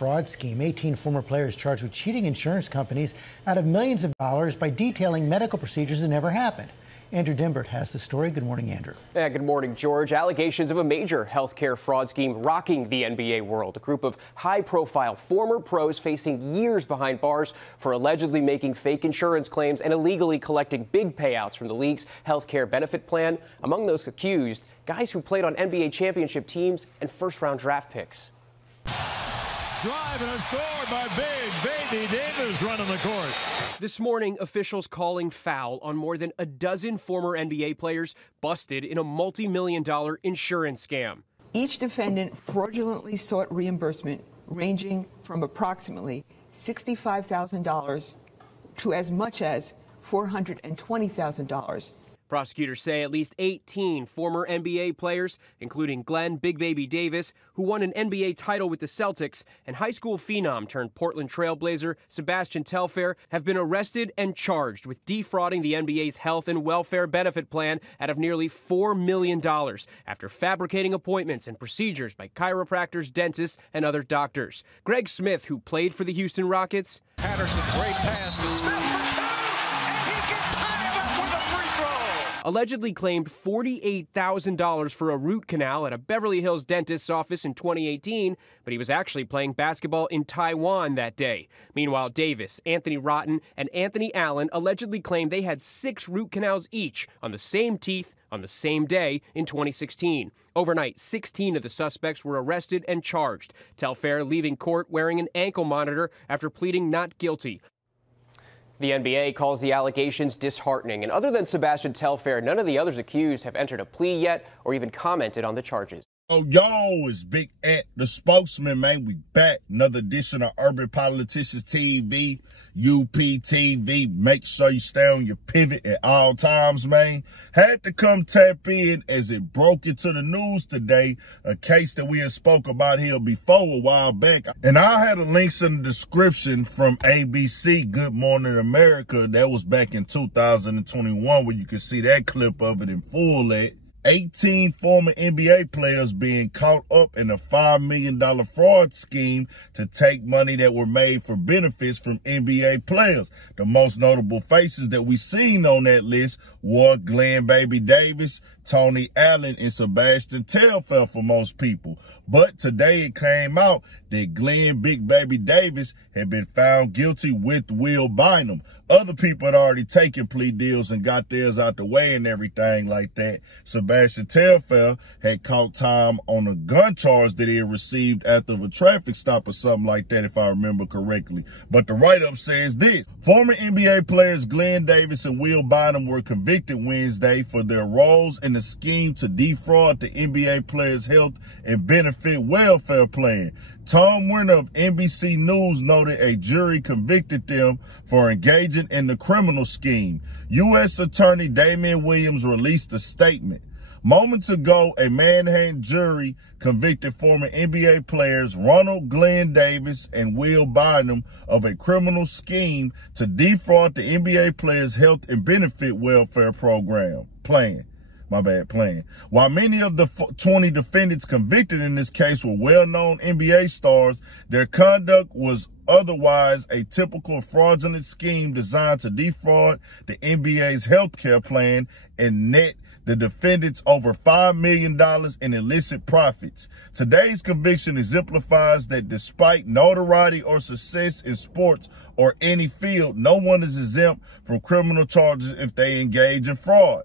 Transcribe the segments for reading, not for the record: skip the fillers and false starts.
Fraud scheme. 18 former players charged with cheating insurance companies out of millions of dollars by detailing medical procedures that never happened. Andrew Dimbert has the story. Good morning, Andrew. Yeah, good morning, George. Allegations of a major healthcare fraud scheme rocking the NBA world. A group of high-profile former pros facing years behind bars for allegedly making fake insurance claims and illegally collecting big payouts from the league's healthcare benefit plan. Among those accused, guys who played on NBA championship teams and first-round draft picks. Drive and a score by Big Baby Davis running the court. This morning, officials calling foul on more than a dozen former NBA players busted in a multi-million-dollar insurance scam. Each defendant fraudulently sought reimbursement ranging from approximately $65,000 to as much as $420,000. Prosecutors say at least 18 former NBA players, including Glen Big Baby Davis, who won an NBA title with the Celtics, and high school phenom turned Portland Trailblazer Sebastian Telfair, have been arrested and charged with defrauding the NBA's health and welfare benefit plan out of nearly $4 million after fabricating appointments and procedures by chiropractors, dentists, and other doctors. Greg Smith, who played for the Houston Rockets, Patterson, great pass to Smith for two, and he can tie him up with a free throw. allegedly claimed $48,000 for a root canal at a Beverly Hills dentist's office in 2018, but he was actually playing basketball in Taiwan that day. Meanwhile, Davis, Anthony Rotten, and Anthony Allen allegedly claimed they had 6 root canals each on the same teeth on the same day in 2016. Overnight, 16 of the suspects were arrested and charged. Telfair leaving court wearing an ankle monitor after pleading not guilty. The NBA calls the allegations disheartening, and other than Sebastian Telfair, none of the others accused have entered a plea yet or even commented on the charges. Oh, yo, it's Big Ant, the spokesman, man. We back. Another edition of Urban Politicians TV, UPTV. Make sure you stay on your pivot at all times, man. Had to come tap in as it broke into the news today, a case that we had spoke about here before a while back. And I had a links in the description from ABC, Good Morning America. That was back in 2021, where you can see that clip of it in full at 18 former NBA players being caught up in a $5 million fraud scheme to take money that were made for benefits from NBA players. The most notable faces that we seen on that list were Glen Baby Davis, Tony Allen, and Sebastian Telfair for most people. But today it came out that Glen Big Baby Davis had been found guilty with Will Bynum. Other people had already taken plea deals and got theirs out the way and everything like that. Sebastian Telfair had caught time on a gun charge that he had received after a traffic stop or something like that, if I remember correctly. But the write-up says this: former NBA players Glen Davis and Will Bynum were convicted Wednesday for their roles in the scheme to defraud the NBA players' health and benefit welfare plan. Tom Werner of NBC News noted a jury convicted them for engaging in the criminal scheme. U.S. Attorney Damian Williams released a statement. Moments ago, a Manhattan jury convicted former NBA players Ronald Glen Davis and Will Bynum of a criminal scheme to defraud the NBA players' health and benefit welfare plan. While many of the 20 defendants convicted in this case were well-known NBA stars, their conduct was otherwise a typical fraudulent scheme designed to defraud the NBA's healthcare plan and net the defendants over $5 million in illicit profits. Today's conviction exemplifies that despite notoriety or success in sports or any field, no one is exempt from criminal charges if they engage in fraud.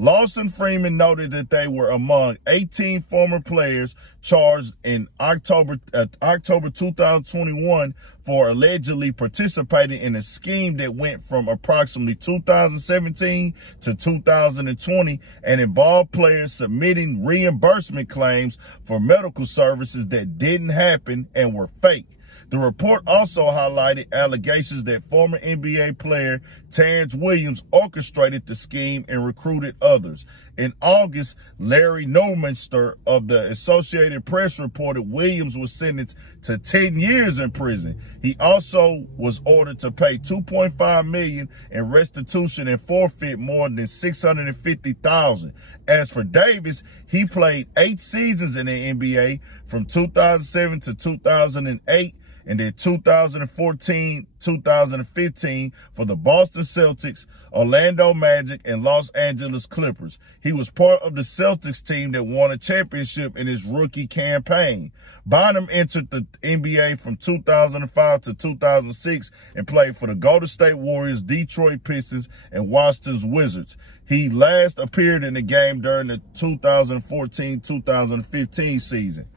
Lawson Freeman noted that they were among 18 former players charged in October 2021 for allegedly participating in a scheme that went from approximately 2017 to 2020 and involved players submitting reimbursement claims for medical services that didn't happen and were fake. The report also highlighted allegations that former NBA player Terrence Williams orchestrated the scheme and recruited others. In August, Larry Neumeister of the Associated Press reported Williams was sentenced to 10 years in prison. He also was ordered to pay $2.5 million in restitution and forfeit more than $650,000. As for Davis, he played 8 seasons in the NBA from 2007 to 2008. And then 2014, 2015 for the Boston Celtics, Orlando Magic, and Los Angeles Clippers. He was part of the Celtics team that won a championship in his rookie campaign. Bynum entered the NBA from 2005 to 2006 and played for the Golden State Warriors, Detroit Pistons, and Washington Wizards. He last appeared in the game during the 2014-2015 season.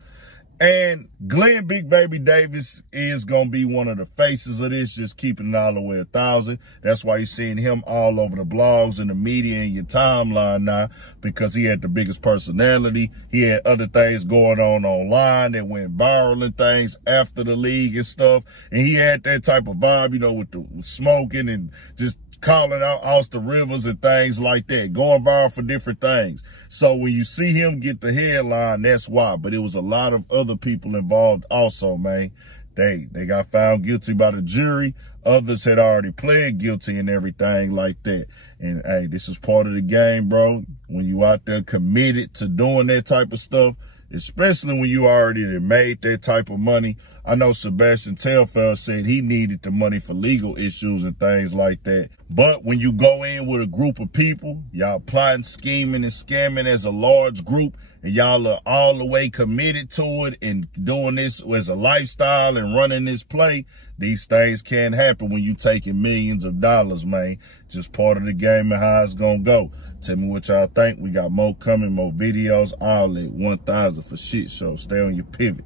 And Glen Big Baby Davis is going to be one of the faces of this, just keeping it all the way 1,000. That's why you're seeing him all over the blogs and the media and your timeline now, because he had the biggest personality. He had other things going on online that went viral and things after the league and stuff. And he had that type of vibe, you know, with the smoking and just calling out Austin Rivers and things like that, going viral for different things. So when you see him get the headline, that's why. But it was a lot of other people involved also, man. They got found guilty by the jury. Others had already pled guilty and everything like that. And, hey, this is part of the game, bro. When you out there committed to doing that type of stuff, especially when you already made that type of money. I know Sebastian Telfair said he needed the money for legal issues and things like that. But when you go in with a group of people, y'all plotting, scheming, and scamming as a large group, and y'all are all the way committed to it and doing this as a lifestyle and running this play, these things can't happen when you taking millions of dollars, man. Just part of the game and how it's going to go. Tell me what y'all think. We got more coming, more videos, all at 1,000 for shit show. Stay on your pivot.